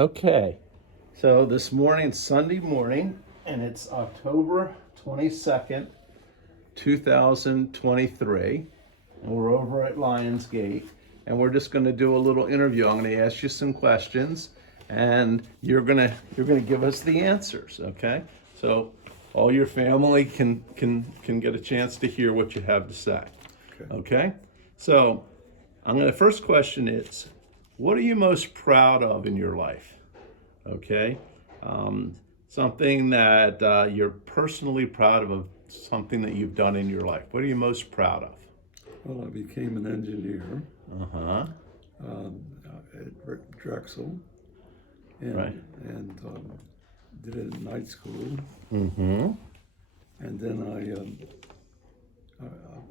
Okay, so this morning, it's Sunday morning, and it's October 22nd, 2023, and we're over at Lionsgate, and we're just going to do a little interview. I'm going to ask you some questions, and you're gonna give us the answers. Okay, so all your family can get a chance to hear what you have to say. Okay. Okay, so the first question is, what are you most proud of in your life? Okay, something that you're personally proud of, something that you've done in your life. What are you most proud of? Well, I became an engineer Uh-huh. at Drexel and, Right. and did it at night school. Mm-hmm. And then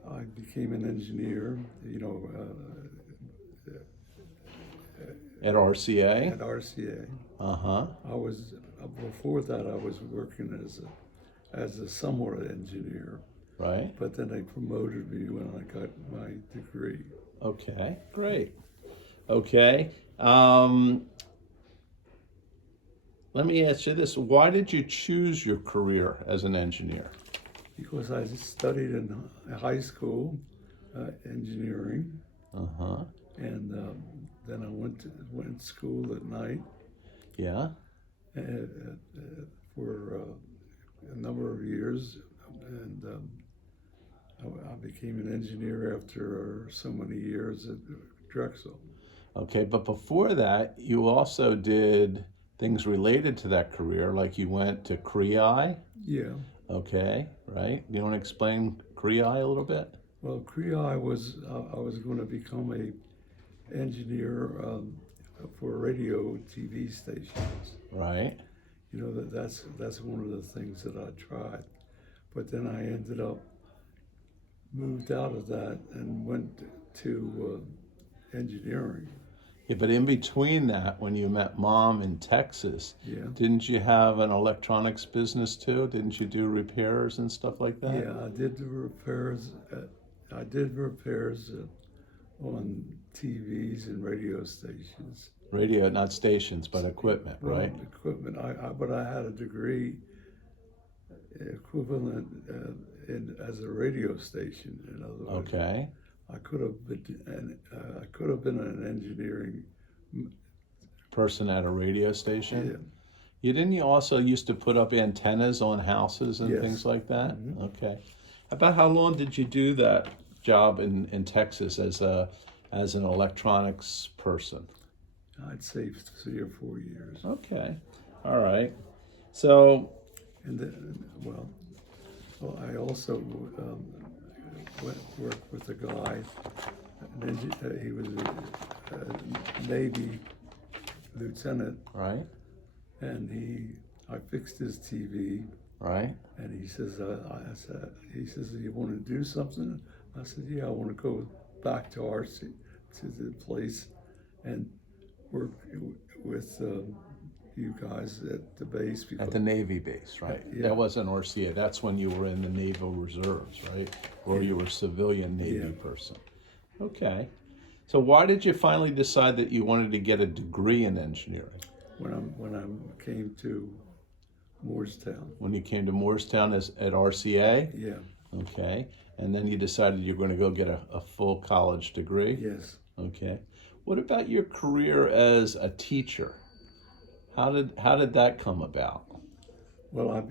I became an engineer, At RCA? at RCA. Uh-huh. Before that, I was working as a summer engineer, Right. but then they promoted me when I got my degree. Okay, great. Okay. Let me ask you this. Why did you choose your career as an engineer? Because I studied in high school engineering, Uh-huh. and then I went to school at night Yeah. uh, for a number of years, and I became an engineer after so many years at Drexel. Okay, but before that, you also did things related to that career, like you went to CREI. Yeah. Okay, right. You want to explain CREI a little bit? Well, CREI was I was going to become a engineer for radio TV stations. Right. You know that's one of the things that I tried, but then I ended up moved out of that and went to engineering. Yeah, but in between that, when you met Mom in Texas, Yeah. didn't you have an electronics business too? Didn't you do repairs and stuff like that? Yeah, I did the repairs. I did repairs on TVs and radio stations. Radio, not stations, but equipment, Well, right? equipment. But I had a degree equivalent as a radio station. In other words, Okay. I could have been an engineering. Person at a radio station? Yeah. You also used to put up antennas on houses and Yes. things like that? Mhm. Okay. About how long did you do that job in Texas as an electronics person? I'd say 3 or 4 years. Okay. All right. So, And then, I also worked with a guy. He was a Navy lieutenant, right, and I fixed his TV, right. and he says, he says, "Do you want to do something?" I said, "Yeah, I want to go back to to the place and work with you guys at the base." At the Navy base, right? Yeah. That wasn't RCA. That's when you were in the Naval Reserves, right? Or you were a civilian Navy person. Okay. So why did you finally decide that you wanted to get a degree in engineering? When I came to Moorestown. When you came to Moorestown at RCA? Yeah. Okay. And then you decided you're going to go get a full college degree? Yes. Okay. What about your career as a teacher? How did that come about? Well, I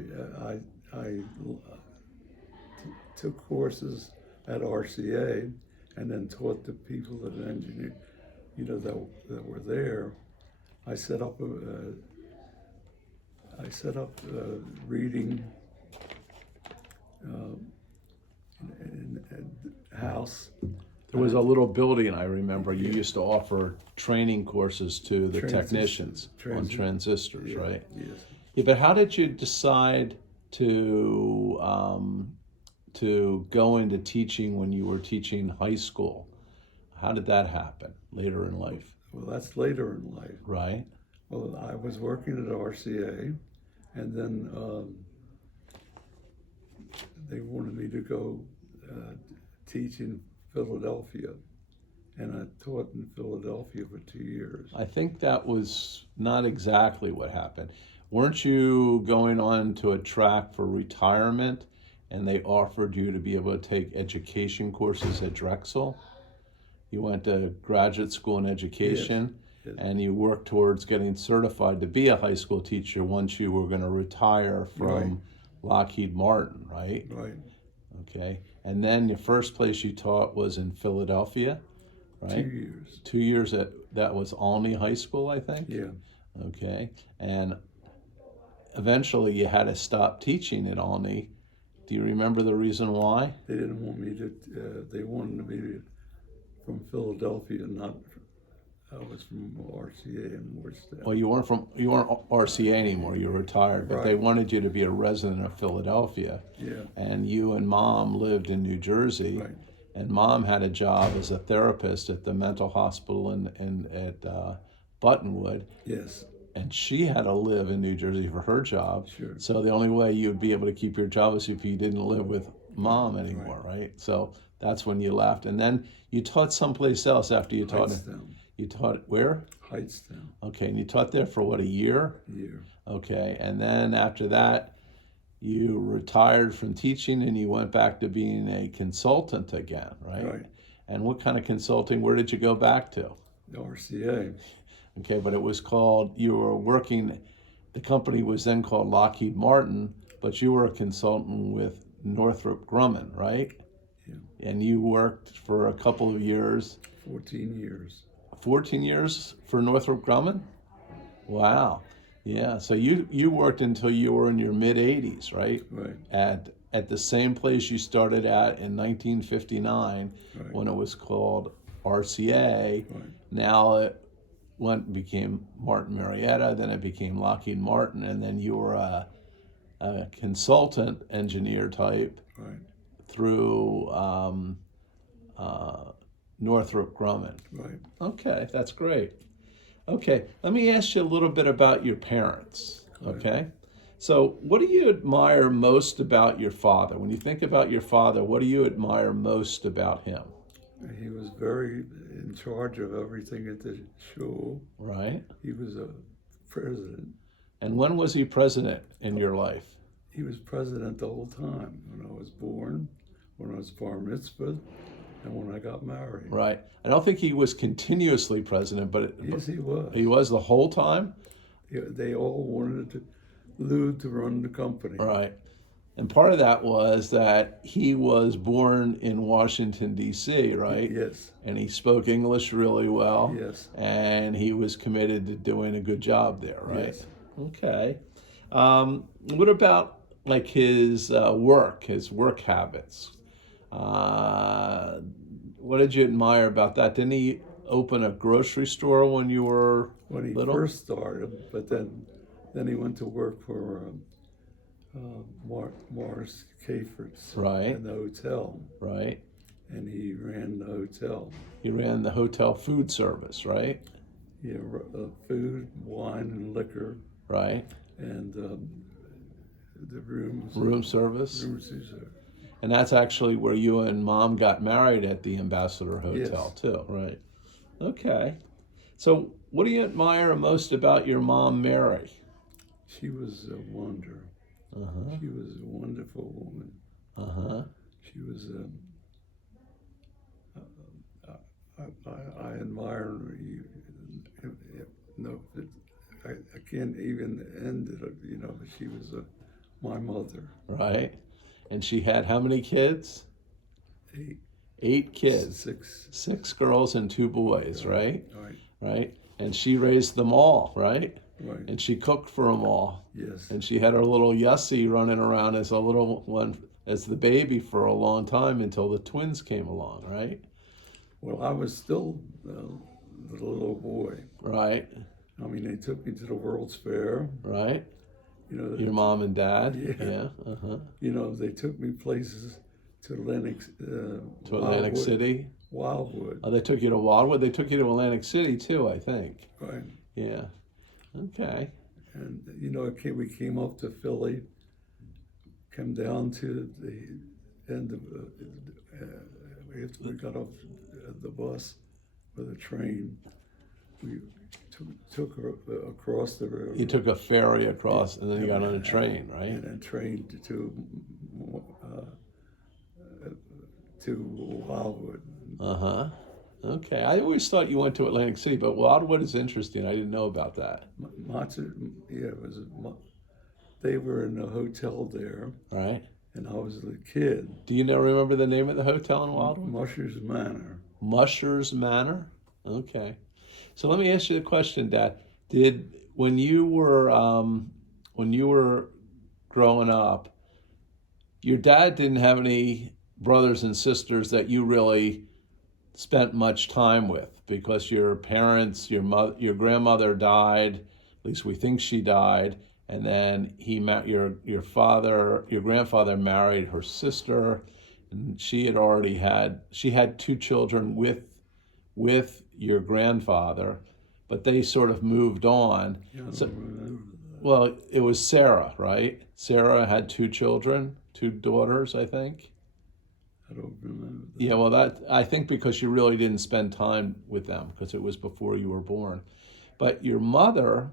took courses at RCA and then taught the people that engineer, that were there. I set up reading in house. There was a little building, I remember, you used to offer training courses to the technicians on transistors, Yeah, right? yes. Yeah, but how did you decide to go into teaching when you were teaching high school? How did that happen later in life? Well, that's later in life. Right. Well, I was working at RCA, and then they wanted me to go teach in Philadelphia, and I taught in Philadelphia for 2 years. I think that was not exactly what happened. Weren't you going on to a track for retirement and they offered you to be able to take education courses at Drexel? You went to graduate school in education Yes. and you worked towards getting certified to be a high school teacher once you were going to retire from Right. Lockheed Martin, right? Right. Okay. And then the first place you taught was in Philadelphia, right? 2 years. 2 years at that was Alney High School, I think. Yeah. Okay. And eventually you had to stop teaching at Alney. Do you remember the reason why? They didn't want me to. They wanted me from Philadelphia, not. I was from RCA in Morristown. Well, you weren't RCA anymore. You were retired, but they Right. wanted you to be a resident of Philadelphia. Yeah. And you and Mom lived in New Jersey. Right. And Mom had a job as a therapist at the mental hospital at Buttonwood. Yes. And she had to live in New Jersey for her job. Sure. So the only way you'd be able to keep your job is if you didn't live with Mom anymore, right? So that's when you left. And then you taught someplace else after you taught. Hightstown. You taught where? Hightstown. Okay, and you taught there for what, a year? Year. Okay, and then after that, you retired from teaching and you went back to being a consultant again, right? Right. And what kind of consulting, where did you go back to? RCA. Okay, but it was called, you were working, the company was then called Lockheed Martin, but you were a consultant with Northrop Grumman, right? Yeah. And you worked for a couple of years. 14 years. 14 years for Northrop Grumman? Wow. Yeah, so you worked until you were in your mid-80s, right? Right. At the same place you started at in 1959 Right. when it was called RCA. Right. Now it became Martin Marietta, then it became Lockheed Martin, and then you were a consultant engineer type Right. through Northrop Grumman. Right. Okay, that's great. Okay, let me ask you a little bit about your parents. Okay, so what do you admire most about your father? When you think about your father, what do you admire most about him? He was very in charge of everything at the show. Right. He was a president. And when was he president in your life? He was president the whole time. When I was born, when I was bar mitzvah, and when I got married. Right. I don't think he was continuously president, but Yes, he was. he was the whole time. They all wanted Lou to run the company. Right. And part of that was that he was born in Washington, D.C., right? Yes. And he spoke English really well. Yes. And he was committed to doing a good job there, right? Yes. Okay. What about like his work habits? What did you admire about that? Didn't he open a grocery store when you were When he little? first started, but then he went to work for Morris Cafer's Right. in the hotel, Right. and he ran the hotel. He ran the hotel food service, right? Yeah, food, wine, and liquor, Right. and the rooms. Room service. Rooms, And that's actually where you and Mom got married at the Ambassador Hotel, Yes. too, right? Okay. So, what do you admire most about your mom, Mary? She was a wonder. Uh-huh. She was a wonderful woman. Uh-huh. She was. I admire her. No, I can't even end it. But she was my mother. Right. And she had how many kids? 8. 8 kids. 6. 6 girls and 2 boys, right? Right. Right. And she raised them all, right? Right. And she cooked for them all. Yes. And she had her little Yussy running around as a little one, as the baby for a long time until the twins came along, right? Well, I was still the little boy. Right. I mean, they took me to the World's Fair. Right. Your mom and dad. Yeah. Uh-huh. They took me places to Atlantic. To Atlantic Wildwood. City. Wildwood. Oh, they took you to Wildwood. They took you to Atlantic City too, I think. Right. Yeah. Okay. And we came up to Philly, came down to the end of after we got off the bus, with a train. We took her across the river. You took a ferry across, and then you got on a train, right? And then trained to Wildwood. Uh-huh. Okay. I always thought you went to Atlantic City, but Wildwood is interesting. I didn't know about that. They were in a hotel there, Right. and I was a kid. Do you now remember the name of the hotel in Wildwood? Musher's Manor. Musher's Manor? Okay. So let me ask you the question, Dad. Did when you were growing up, your dad didn't have any brothers and sisters that you really spent much time with because your parents, your grandmother died. At least we think she died, and then your grandfather married her sister, and she had two children with your grandfather, but they sort of moved on. Yeah, I So, don't remember that. well, it was Sarah, right? Sarah had two children, two daughters, I think. I don't remember that. Yeah, well, I think because you really didn't spend time with them because it was before you were born. But your mother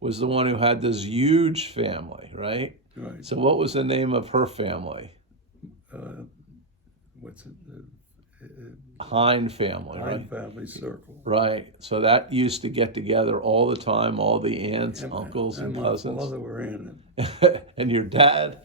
was the one who had this huge family, right? Right. So what was the name of her family? What's it? Hine family, right? Hine family circle. Right. So that used to get together all the time, all the aunts, uncles, and cousins. My father were in it. And your dad,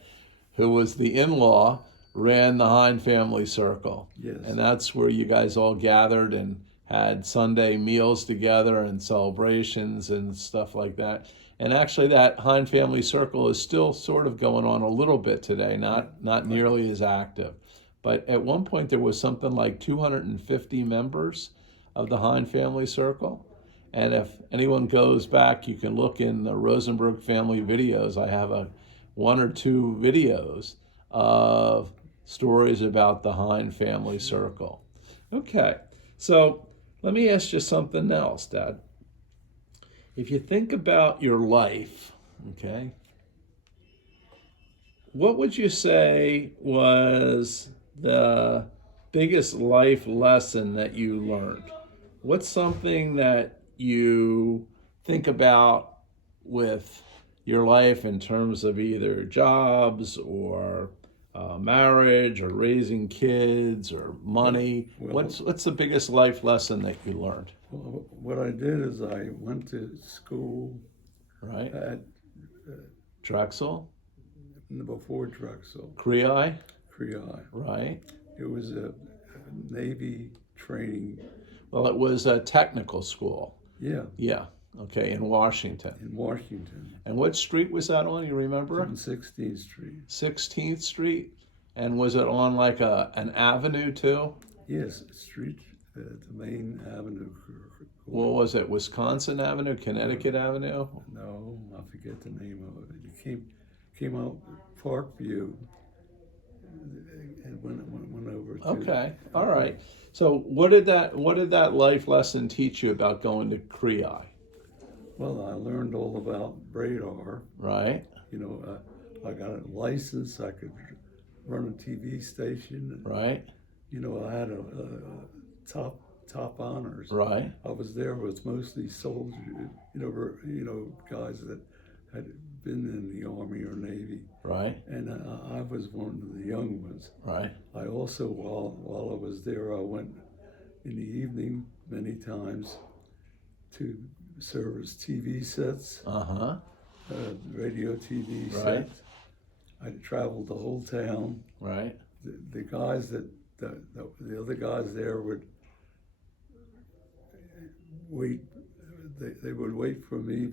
who was the in-law, ran the Hine family circle. Yes. And that's where you guys all gathered and had Sunday meals together and celebrations and stuff like that. And actually that Hine family circle is still sort of going on a little bit today, not nearly as active. But at one point there was something like 250 members of the Hine family circle. And if anyone goes back, you can look in the Rosenberg family videos. I have one or two videos of stories about the Hine family circle. Okay, so let me ask you something else, Dad. If you think about your life, okay, what would you say was the biggest life lesson that you learned? What's something that you think about with your life in terms of either jobs or marriage or raising kids or money? What's the biggest life lesson that you learned? Well, what I did is I went to school Right. at Drexel? before Drexel, Creai? Creai. Right. It was a Navy training. Well, it was a technical school. Yeah, Yeah. Okay, in Washington. in Washington, And what street was that on? You remember? on 16th Street. 16th Street? And was it on like an avenue too? Yes, street, the main avenue. What was it? Wisconsin Avenue, Connecticut Avenue? No, I forget the name of it. It came out Parkview and went over to. Okay, all right. So what did that life lesson teach you about going to Creai? Well, I learned all about radar. Right, You know, I got a license. I could run a TV station. right, You know, I had a top honors. right, I was there with mostly soldiers. You know, guys that had been in the Army or Navy, right, and I was one of the young ones. right, I also, while I was there, I went in the evening many times to service TV sets, uh-huh, radio TV Right. sets. I traveled the whole town. right, The guys the other guys there would wait. They would wait for me.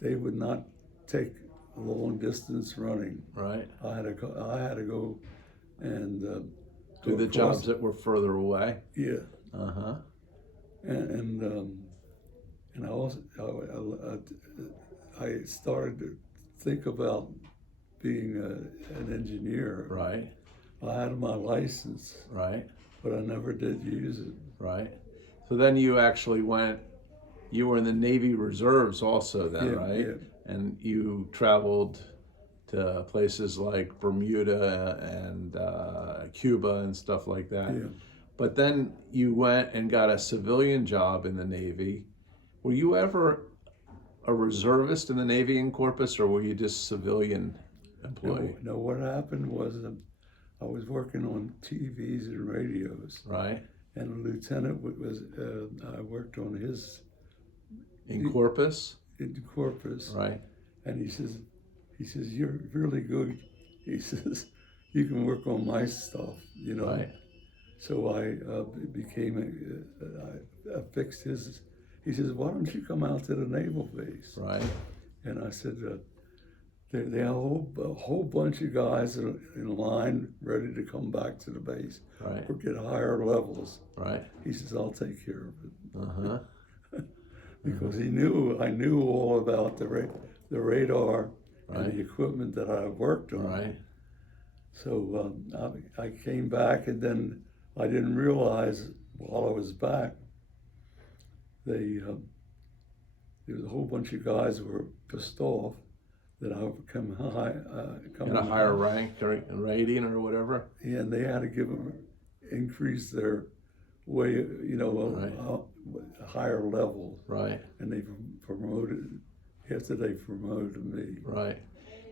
They would not take a long distance running. right. I I had to go and Do the across- jobs that were further away. Yeah, Uh-huh, and I also I started to think about being an engineer. right, I had my license, right, but I never did use it. right. So then you actually you were in the Navy Reserves also then, Yeah, right? yeah. And you traveled to places like Bermuda and Cuba and stuff like that. Yeah. But then you went and got a civilian job in the Navy. Were you ever a reservist in the Navy in Corpus, or were you just civilian employee? No, what happened was I was working on TVs and radios, Right. and a lieutenant I worked on his In Corpus? in Corpus, Right. and he says, you're really good. He says, you can work on my stuff, you know. Right. So I I fixed his. He says, why don't you come out to the naval base? Right. And I said, they have a whole bunch of guys in line ready to come back to the base Right. or get higher levels. Right. He says, I'll take care of it. Uh-huh. Because I knew all about the radar Right. and the equipment that I worked on. Right. So I came back, and then I didn't realize while I was back, there was a whole bunch of guys who were pissed off that I would come high, In a higher rank or rating or whatever? and they had to increase their way, you know, Right. higher level, Right. and they promoted. After they promoted me, Right.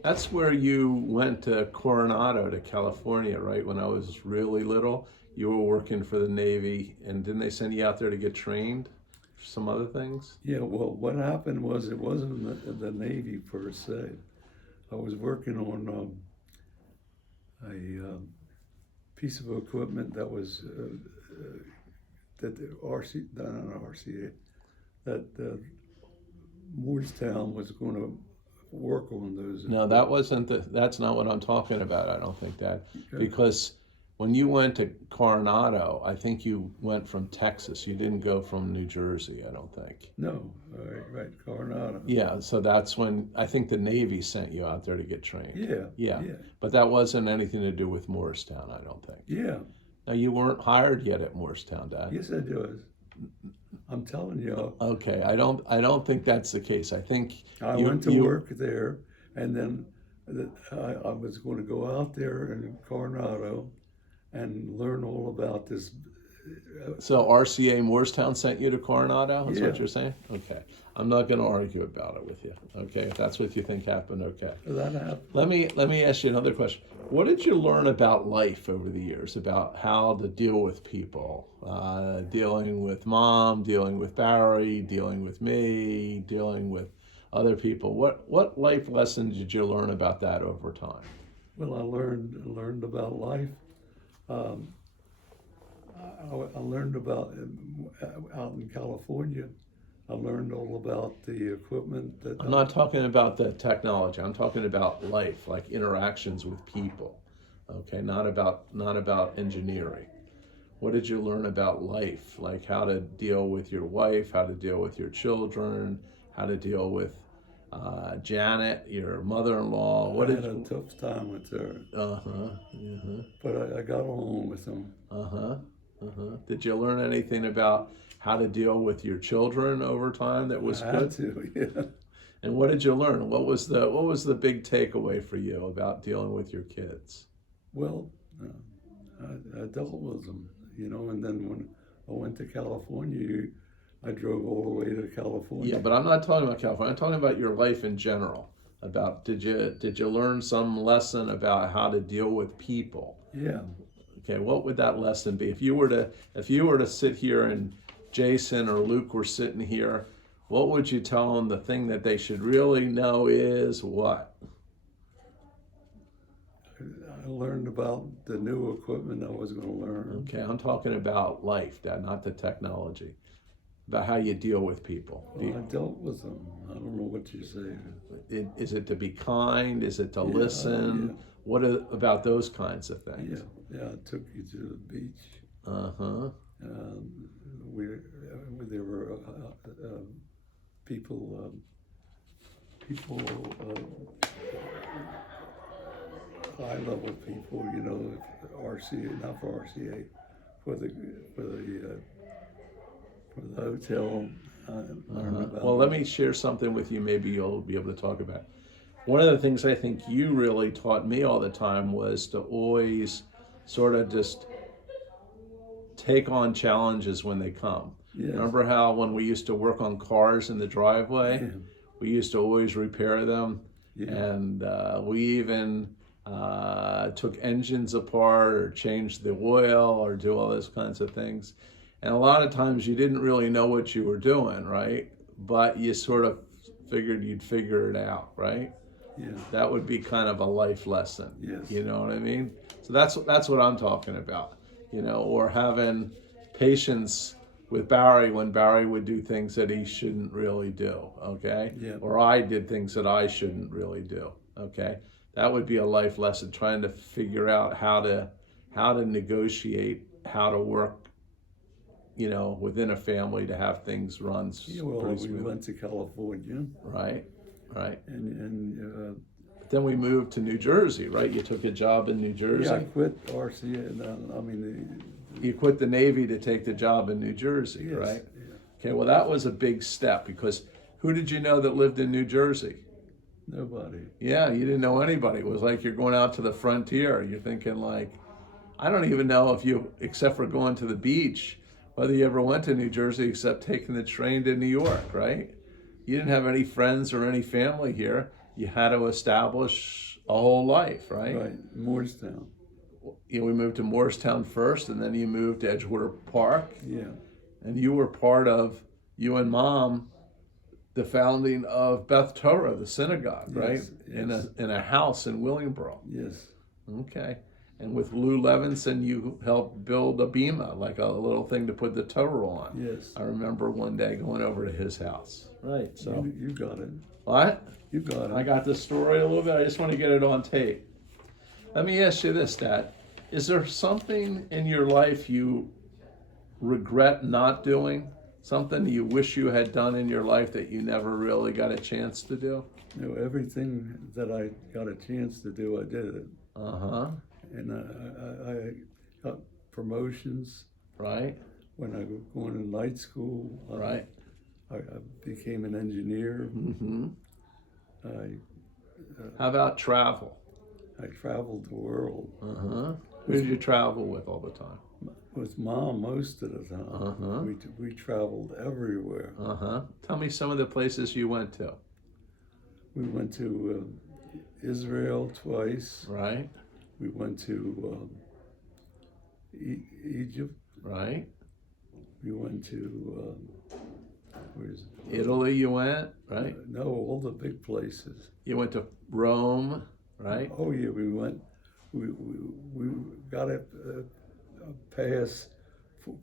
That's where you went to Coronado, to California, right? When I was really little, you were working for the Navy, and didn't they send you out there to get trained for some other things? Yeah, well, what happened was it wasn't the Navy per se. I was working on a piece of equipment that was that the not RCA, that Moorestown was going to work on those. No, that's not what I'm talking about, I don't think, Dad. Okay. Because when you went to Coronado, I think you went from Texas. You didn't go from New Jersey, I don't think. No, right, Coronado. Yeah, so that's when I think the Navy sent you out there to get trained. Yeah. But that wasn't anything to do with Moorestown, I don't think. Yeah. Now, you weren't hired yet at Moorestown, Dad. Yes, I do. I'm telling you. Okay, I don't think that's the case. I think I went to work there, and then I was going to go out there in Coronado and learn all about this. So RCA Moorestown sent you to Coronado? That's what Yeah. you're saying? Okay. I'm not going to argue about it with you. Okay, if that's what you think happened, okay. That happened. Let me ask you another question. What did you learn about life over the years, about how to deal with people? Dealing with Mom, dealing with Barry, dealing with me, dealing with other people. What life lessons did you learn about that over time? Well, I learned about life. I learned about out in California. I learned all about the equipment that. I'm not talking about the technology. I'm talking about life, like interactions with people. Okay, not about engineering. What did you learn about life, like how to deal with your wife, how to deal with your children, how to deal with Janet, your mother-in-law? I had a tough time with her. But I got along with them. Did you learn anything about how to deal with your children over time that was I good? had to, yeah. And what did you learn? What was the big takeaway for you about dealing with your kids? Well, I dealt with them, you know, and then when I went to California, I drove all the way to California. Yeah, but I'm not talking about California. I'm talking about your life in general. About did you learn some lesson about how to deal with people? Yeah. Okay, what would that lesson be? If you were to sit here and Jason or Luke were sitting here, what would you tell them the thing that they should really know is what? I learned about the new equipment I was going to learn. Okay, I'm talking about life, Dad, not the technology. About how you deal with people. Well, I dealt with them. I don't know what you say. Is it to be kind? Is it to listen? Yeah. What about those kinds of things? Yeah. I took you to the beach. There were people, high level people, you know, RCA, not for RCA, for the hotel. Well, let me share something with you. Maybe you'll be able to talk about. One of the things I think you really taught me all the time was to always sort of just take on challenges when they come. Yes. Remember how when we used to work on cars in the driveway, Yeah. we used to always repair them, Yeah. and we even took engines apart or changed the oil or do all those kinds of things. And a lot of times you didn't really know what you were doing, right? But you sort of figured you'd figure it out, right? Yeah. That would be kind of a life lesson. Yes. You know what I mean? So that's what I'm talking about, or having patience with Barry when Barry would do things that he shouldn't really do, okay? Yeah. Or I did things that I shouldn't really do, okay? That would be a life lesson, trying to figure out how to negotiate, how to work, within a family to have things run Yeah, well, pretty we smooth. went to California, Right. and Then we moved to New Jersey, right? You took a job in New Jersey. yeah, I quit RCA. And, You quit the Navy to take the job in New Jersey, yes, right? Yeah. Okay, well, that was a big step, because who did you know that lived in New Jersey? Nobody. Yeah, you didn't know anybody. It was like you're going out to the frontier. You're thinking like, I don't even know if you, except for going to the beach, whether you ever went to New Jersey except taking the train to New York, right? You didn't have any friends or any family here. You had to establish a whole life, right? Right, Moorestown. We moved to Morristown first, and then you moved to Edgewater Park, Yeah. and you were part of, you and Mom, the founding of Beth Torah, the synagogue, right? Yes. In a house in Willingboro. Yes. Okay. And with Lou Levinson, you helped build a bima, like a little thing to put the Torah on. Yes. I remember one day going over to his house. Right. So You got it. what? You got it. I got the story a little bit. I just want to get it on tape. Let me ask you this, Dad. Is there something in your life you regret not doing? Something you wish you had done in your life that you never really got a chance to do? Everything that I got a chance to do, I did it. Uh-huh. And I got promotions. Right. When I was going to night school. Right. I became an engineer. Mm-hmm. I How about travel? traveled the world. Uh-huh. Who did you travel with all the time? With Mom most of the time. Uh-huh. We traveled everywhere. Uh-huh. Tell me some of the places you went to. We went to Israel twice. Right. We went to Egypt. Right. We went to where's Italy you went, right? No, all the big places. You went to Rome, right? Oh yeah, we went. We got a pass,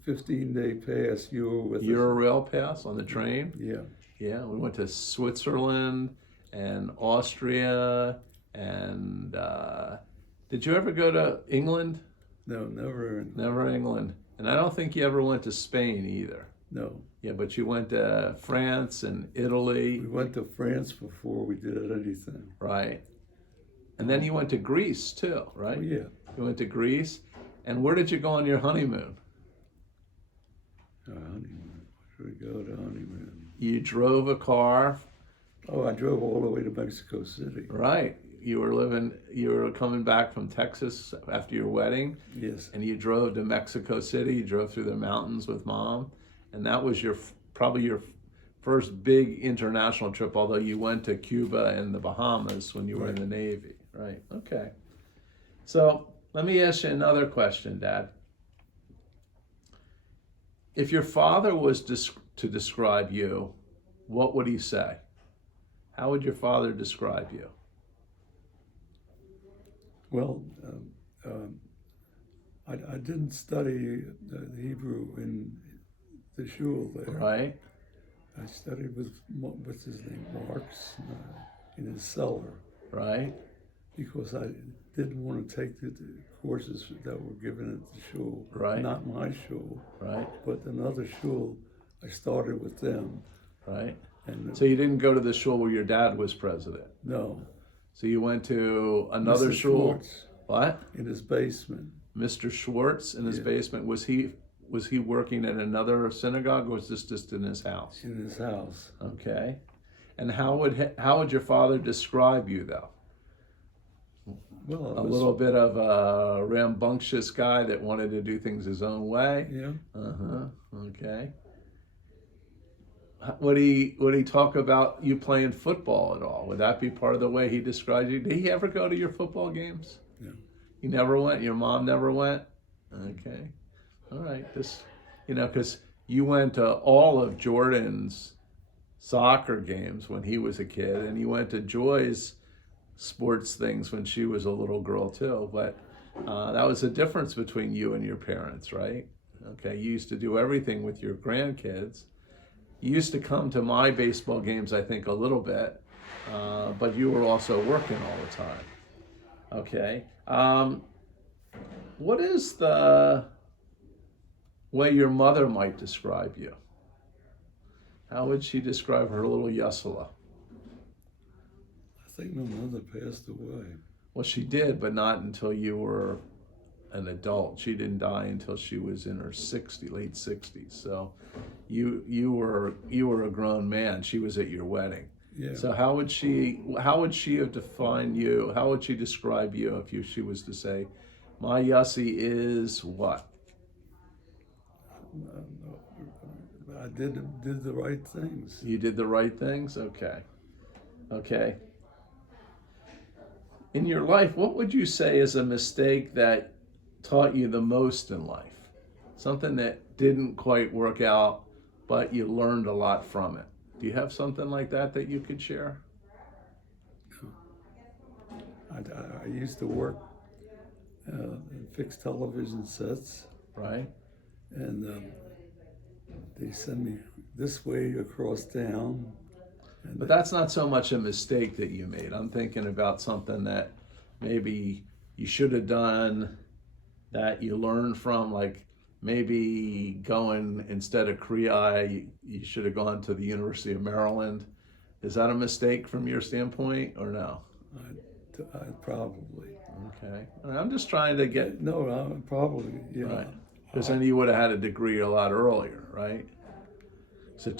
15-day pass. You were with us. Eurail pass on the train. Yeah. Yeah, we went to Switzerland and Austria, and did you ever go to England? No, never. Never England. And I don't think you ever went to Spain either. No. Yeah, but you went to France and Italy. We went to France before we did anything. Right. And then you went to Greece too, right? Oh yeah. You went to Greece. And where did you go on your honeymoon? Honeymoon. Where should we go to honeymoon? You drove a car. Oh, I drove all the way to Mexico City. Right. You were coming back from Texas after your wedding. Yes. And you drove to Mexico City. You drove through the mountains with Mom. And that was probably your first big international trip, although you went to Cuba and the Bahamas when you were in the Navy. Right. Okay. So let me ask you another question, Dad. If your father was to describe you, what would he say? How would your father describe you? Well, I didn't study the Hebrew in the shul there. Right. I studied with what's his name, Marx, in his cellar. Right. Because I didn't want to take the courses that were given at the shul. Right. Not my shul. Right. But another shul, I started with them. Right. And So you didn't go to the shul where your dad was president? no. So you went to another Mr. shul? Schwartz, What? in his basement. Mr. Schwartz in his Yeah. basement. Was he working at another synagogue, or was this just in his house? In his house. Okay. And how would your father describe you though? Well, A little bit of a rambunctious guy that wanted to do things his own way. yeah. Okay. Would he talk about you playing football at all? Would that be part of the way he described you? Did he ever go to your football games? Yeah. You never went? Your mom never went? Okay. All right. This, because you went to all of Jordan's soccer games when he was a kid, and you went to Joy's sports things when she was a little girl too. But that was the difference between you and your parents, right? Okay. You used to do everything with your grandkids. You used to come to my baseball games, I think, a little bit, but you were also working all the time. Okay. What is the way your mother might describe you? How would she describe her little Yussy? I think my mother passed away. Well, she did, but not until you were an adult. She didn't die until she was in her late 60s. So you were a grown man. She was at your wedding. Yeah. So how would she have defined you? How would she describe you if she was to say, my Yussy is what? I did the right things. You did the right things? Okay. Okay. In your life, what would you say is a mistake that taught you the most in life? Something that didn't quite work out, but you learned a lot from it. Do you have something like that you could share? I used to work in fixed television sets. Right. And they send me this way across town. But that's not so much a mistake that you made. I'm thinking about something that maybe you should have done that you learned from, like maybe going instead of Korea, you should have gone to the University of Maryland. Is that a mistake from your standpoint or no? I probably. Okay. All right, I'm just trying to get. No, probably, yeah. Right. Because then you would have had a degree a lot earlier, right? So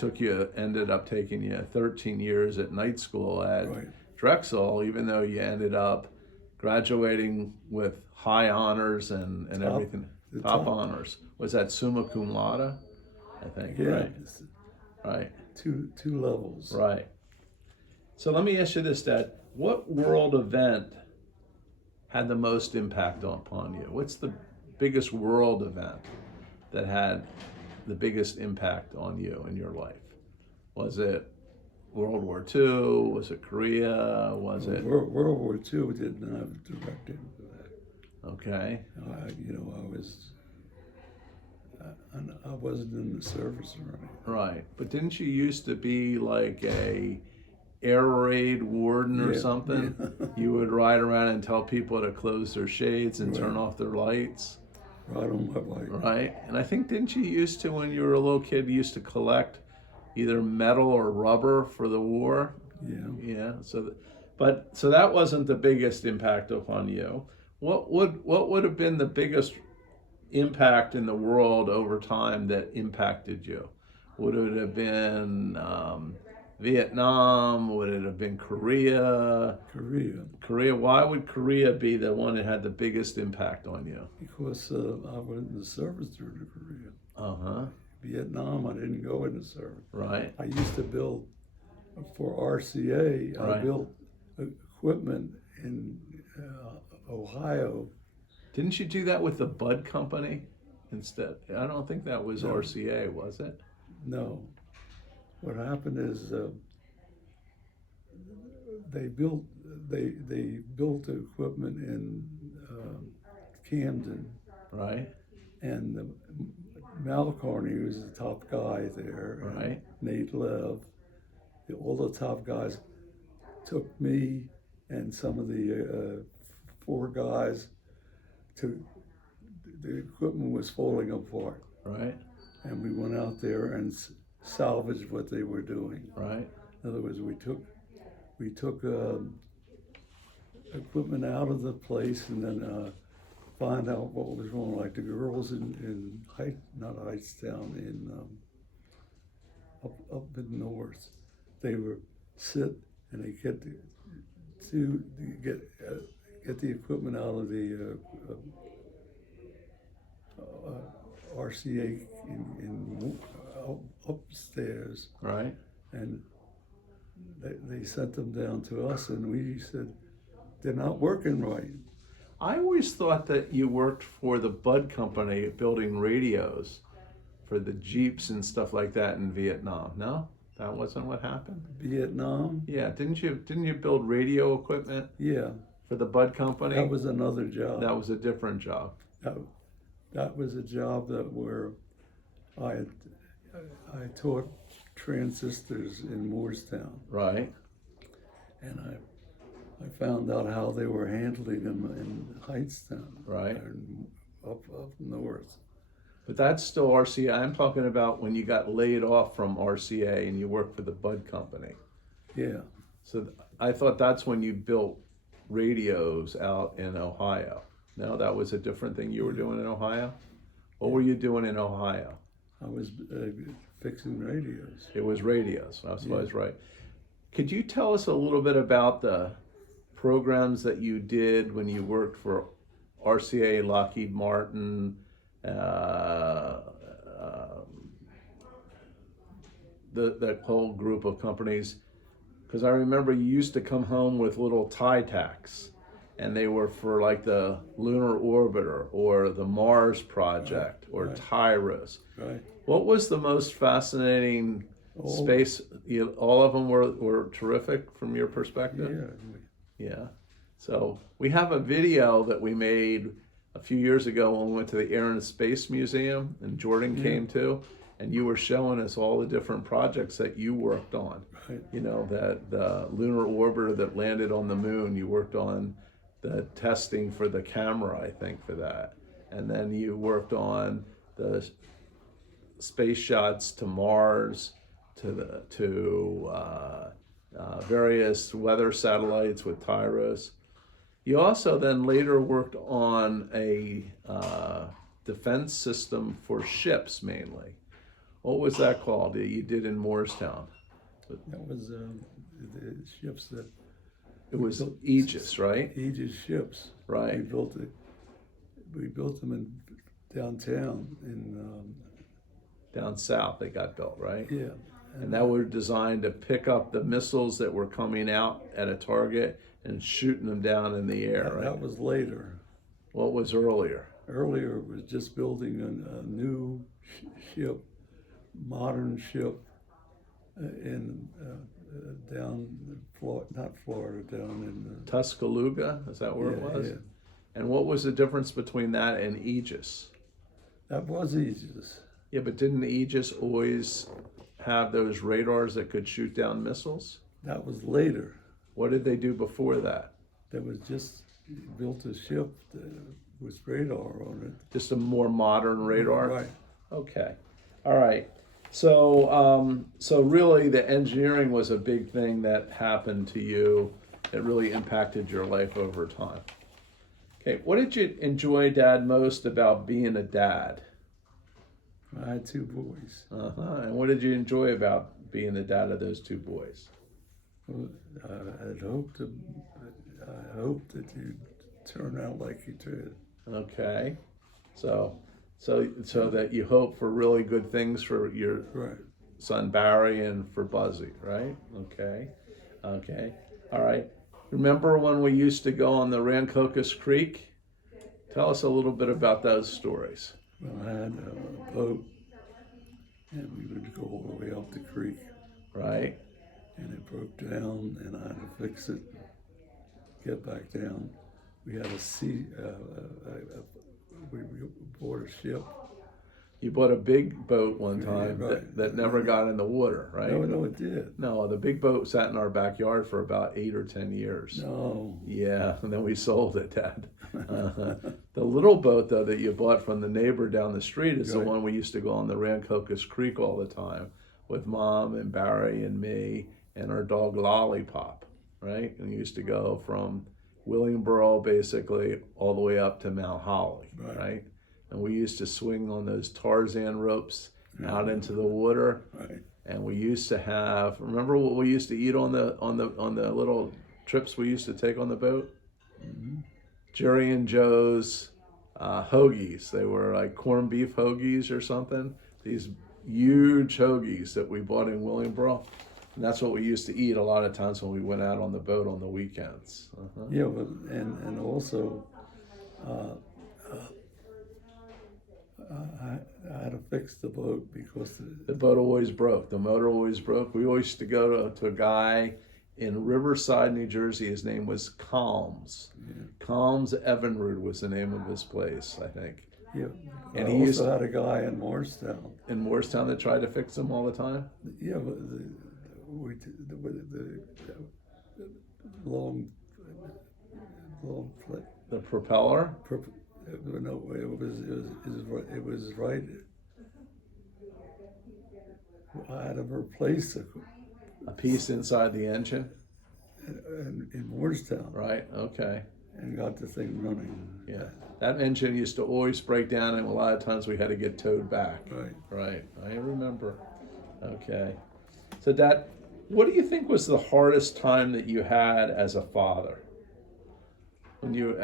ended up taking you 13 years at night school at Right. Drexel, even though you ended up graduating with high honors and everything. Top honors. Was that summa cum laude? I think, Yeah. right? Right. Two levels. Right. So let me ask you this, Dad. What world event had the most impact upon you? What's the biggest world event that had the biggest impact on you in your life? Was it World War II? Was it Korea? Was it World War II did not have a direct impact. Okay? I wasn't in the service or anything. Right. But didn't you used to be like a air raid warden or Yeah, something? yeah. You would ride around and tell people to close their shades and turn off their lights. Right on my bike. Right. And I think, didn't you used to, when you were a little kid, you used to collect either metal or rubber for the war? Yeah. Yeah. So that wasn't the biggest impact upon you. What would have been the biggest impact in the world over time that impacted you? Would it have been Vietnam? Would it have been Korea? Korea. Why would Korea be the one that had the biggest impact on you? Because I went in the service during Korea. Uh-huh. Vietnam, I didn't go in the service. Right. I used to build for RCA. Right. I built equipment in Ohio. Didn't you do that with the Bud Company instead? I don't think that was No. RCA, was it? No. What happened is they built equipment in Camden, Right. and Mal Carney, who's the top guy there, and Right. Nate Lev, all the top guys took me and some of the 4 guys to. The equipment was falling apart, Right. and we went out there and salvaged what they were doing. Right. In other words, we took equipment out of the place and then find out what was wrong. Like the girls in not Hightstown, in up in north, they were sit and they get get the equipment out of the RCA upstairs, Right. and they sent them down to us, and we said, they're not working right. I always thought that you worked for the Bud Company building radios for the Jeeps and stuff like that in Vietnam. No, that wasn't what happened. Vietnam? Yeah, didn't you build radio equipment Yeah, for the Bud Company? that was another job. That was a different job. That was a job where I taught transistors in Moorestown, Right. and I found out how they were handling them in Hightstown, Right. and up north. But that's still RCA. I'm talking about when you got laid off from RCA and you worked for the Bud Company. Yeah, So I thought that's when you built radios out in Ohio. No, that was a different thing you were doing in Ohio? What were you doing in Ohio? I was fixing radios. It was radios. I Yeah. was right. Could you tell us a little bit about the programs that you did when you worked for RCA, Lockheed Martin, that whole group of companies? Because I remember you used to come home with little tie tacks, and they were for like the lunar orbiter or the Mars project or right. Tyros. Right. What was the most fascinating space? All of them were terrific from your perspective? Yeah. Yeah. So we have a video that we made a few years ago when we went to the Air and Space Museum and Jordan came to, and you were showing us all the different projects that you worked on. Right. You know, that the lunar orbiter that landed on the moon, you worked on the testing for the camera, I think, for that. And then you worked on the space shots to Mars, to various weather satellites with Tyros. You also then later worked on a defense system for ships mainly. What was that called that you did in Morristown? That was the ships that. It was Aegis, right? Aegis ships. Right. We built them in downtown in. Down south they got built, right? Yeah. And that were designed to pick up the missiles that were coming out at a target and shooting them down in the air, right? That was later. What was earlier? Earlier it was just building a new ship, modern ship, down not Florida, down in Tuscaloosa, is that where it was? Yeah. And what was the difference between that and Aegis? That was Aegis. Yeah, but didn't Aegis always have those radars that could shoot down missiles? That was later. What did they do before that? That was just built a ship with radar on it. Just a more modern radar? Right. Okay. All right. So, so really the engineering was a big thing that happened to you that really impacted your life over time. Okay. What did you enjoy, Dad, most about being a dad? I had two boys. And what did you enjoy about being the dad of those two boys? Well, I hoped that you'd turn out like you did. Okay. So that you hope for really good things for your Right. son Barry and for Buzzy, right? Okay. Okay. All right. Remember when we used to go on the Rancocas Creek? Tell us a little bit about those stories. Well, I had a boat, and we would go all the way up the creek, Right. and it broke down, and I had to fix it, get back down. We had we bought a ship. You bought a big boat one time Yeah, right. that never got in the water, right? No, it did. No, the big boat sat in our backyard for about 8 or 10 years. No. Yeah, and then we sold it, Dad. The little boat, though, that you bought from the neighbor down the street is the Right. one we used to go on the Rancocas Creek all the time with Mom and Barry and me and our dog Lollipop, right? And we used to go from Willingboro, basically, all the way up to Mount Holly, right? And we used to swing on those Tarzan ropes out into the water. Right. And we used to have, remember what we used to eat on the little trips we used to take on the boat? Mm-hmm. Jerry and Joe's hoagies. They were like corned beef hoagies or something. These huge hoagies that we bought in Williamboro. And that's what we used to eat a lot of times when we went out on the boat on the weekends. Uh-huh. Yeah, but and also, uh, I had to fix the boat because The boat always broke. The motor always broke. We always used to go to a guy in Riverside, New Jersey. His name was Calms. yeah, Calms Evinrude was the name of his place, I think. yeah. And I he used also had a guy in Morristown. in Moorestown that tried to fix them all the time. Yeah, but the long, long play. The propeller. No, it was right. I had to replace A piece inside the engine. in Morristown Right. Okay. and got the thing running. Yeah. That engine used to always break down, and a lot of times we had to get towed back. Right. Right. I remember. Okay. So, Dad, what do you think was the hardest time that you had as a father? When you,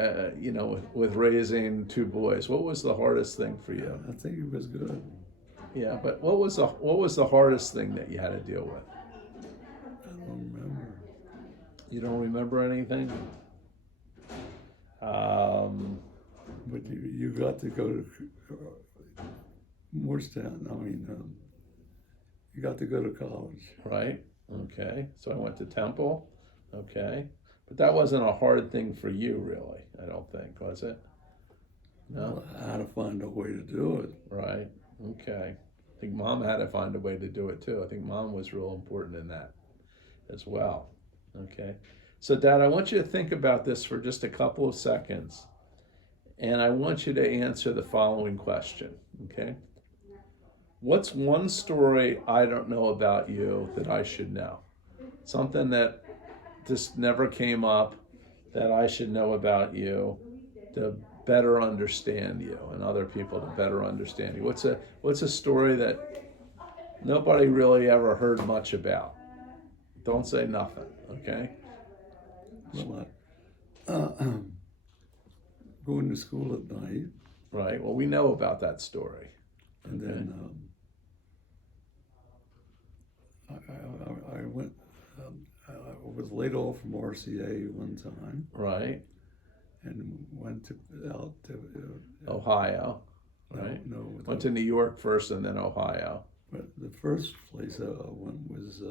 with raising two boys, what was the hardest thing for you? I think it was good. Yeah, but what was the hardest thing that you had to deal with? I don't remember. You don't remember anything? But you got to go to Morristown. I mean, you got to go to college. Right. Okay. So I went to Temple. Okay. But that wasn't a hard thing for you, really. I don't think, was it? No. I had to find a way to do it. Right. Okay. I think Mom had to find a way to do it too. I think Mom was real important in that as well. Okay. So, Dad, I want you to think about this for just a couple of seconds. And I want you to answer the following question. Okay. What's one story I don't know about you that I should know? Something that just never came up that I should know about you to better understand you and other people to better understand you. What's a story that nobody really ever heard much about? Don't say nothing, okay? Well, going to school at night, Right. Well, we know about that story. and Okay. then I went. I was laid off from RCA one time Right. and went out to Ohio. Right. No, Went to New York first and then Ohio. but the first place I went was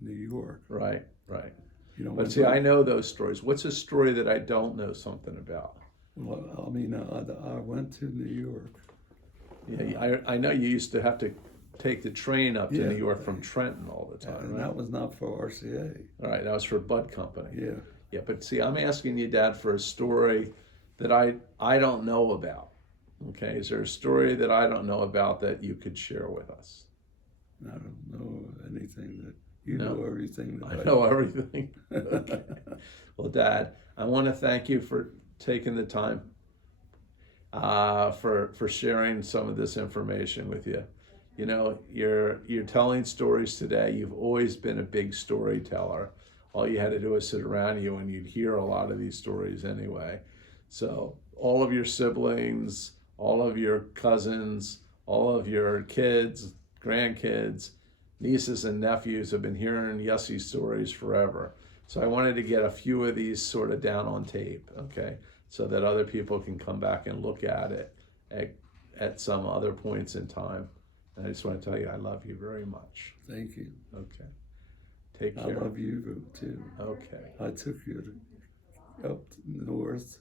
New York. Right. Right. You know, But see, I know those stories. What's a story that I don't know something about? well, I mean, I went to New York. Yeah, I know you used to have to take the train up to Yeah. New York from Trenton all the time, And right? that was not for RCA. All right, that was for Bud Company. Yeah. Yeah, but see, I'm asking you, Dad, for a story that I don't know about. Okay, is there a story that I don't know about that you could share with us? I don't know anything that you No. know everything that I know everything. Okay. Well, Dad, I want to thank you for taking the time for sharing some of this information with you. You know, you're telling stories today. You've always been a big storyteller. All you had to do was sit around you and you'd hear a lot of these stories anyway. So all of your siblings, all of your cousins, all of your kids, grandkids, nieces and nephews have been hearing Yussy stories forever. So I wanted to get a few of these sort of down on tape, okay, so that other people can come back and look at it at some other points in time. And I just want to tell you, I love you very much. Thank you. Okay. Take I care. love you too. Okay. I took you up north,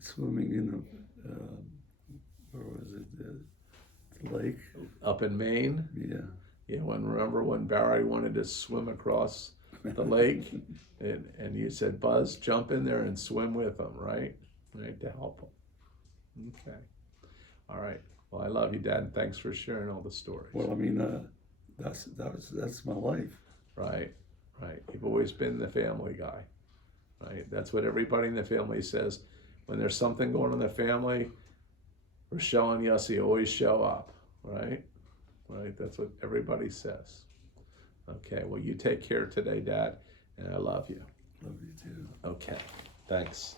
swimming in the, where was it, the lake? Up in Maine, Yeah. yeah, remember when Barry wanted to swim across the lake and you said, Buzz, jump in there and swim with him, right? Right, to help him. Okay. All right. Well, I love you, Dad, and thanks for sharing all the stories. Well, I mean, that's my life. Right, right. You've always been the family guy, right? That's what everybody in the family says. When there's something going on in the family, Rochelle and Yussy always show up, right? Right, that's what everybody says. Okay, well, you take care today, Dad, and I love you. Love you too. Okay, thanks.